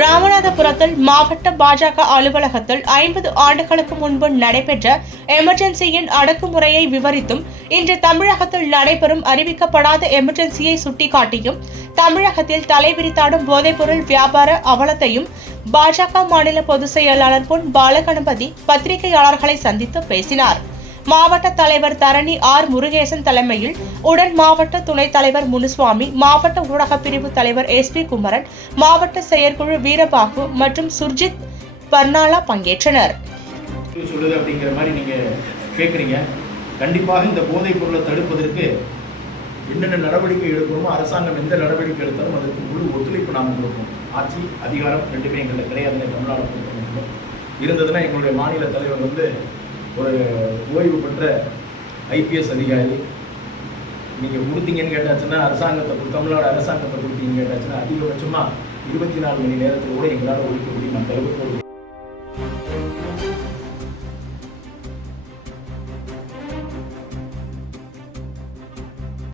ராமநாதபுரத்தில் மாவட்ட பாஜக அலுவலகத்தில் ஐம்பது ஆண்டுகளுக்கு முன்பு நடைபெற்ற எமர்ஜென்சியின் அடக்குமுறையை விவரித்தும் இன்று தமிழகத்தில் நடைபெறும் அறிவிக்கப்படாத எமர்ஜென்சியை சுட்டிக்காட்டியும் தமிழகத்தில் தலைவிரித்தாடும் போதைப்பொருள் வியாபார அவலத்தையும் பாஜக மாநில பொதுச் செயலாளர் பொன் பாலகணபதி பத்திரிகையாளர்களை சந்தித்து பேசினார். மாவட்ட தலைவர் தரணி ஆர் முருகேசன் தலைமையில் உடன் மாவட்ட துணைத் தலைவர் முனுசுவாமி மாவட்ட ஊடக பிரிவு தலைவர் எஸ் பி குமரன் மாவட்ட செயற்குழு வீரபாகு மற்றும் சுர்ஜித் பர்னாலா பங்கேற்றனர். சொல்லுது அப்படிங்கிற மாதிரி நீங்கள் கேட்குறீங்க கண்டிப்பாக இந்த போதைப் பொருளை தடுப்பதற்கு என்னென்ன நடவடிக்கை எடுக்கணுமோ அரசாங்கம் எந்த நடவடிக்கை எடுத்தாலும் அதற்கு முழு ஒத்துழைப்பு நாங்கள் கொடுப்போம். ஆட்சி அதிகாரம் ரெண்டுமே எங்களுக்கு கிடையாதுன்னு தமிழ்நாடு இருந்ததுன்னா எங்களுடைய மாநில தலைவர் வந்து ஒரு ஓய்வு பெற்ற ஐபிஎஸ் அதிகாரி. நீங்கள் கொடுத்தீங்கன்னு கேட்டாச்சுன்னா அரசாங்கத்தை தமிழ்நாடு அரசாங்கத்தை கொடுத்தீங்கன்னு கேட்டாச்சுன்னா அதிகபட்சமாக இருபத்தி நாலு மணி நேரத்தில் கூட எங்களால் ஒழிக்க முடியும். அந்த அளவுக்கு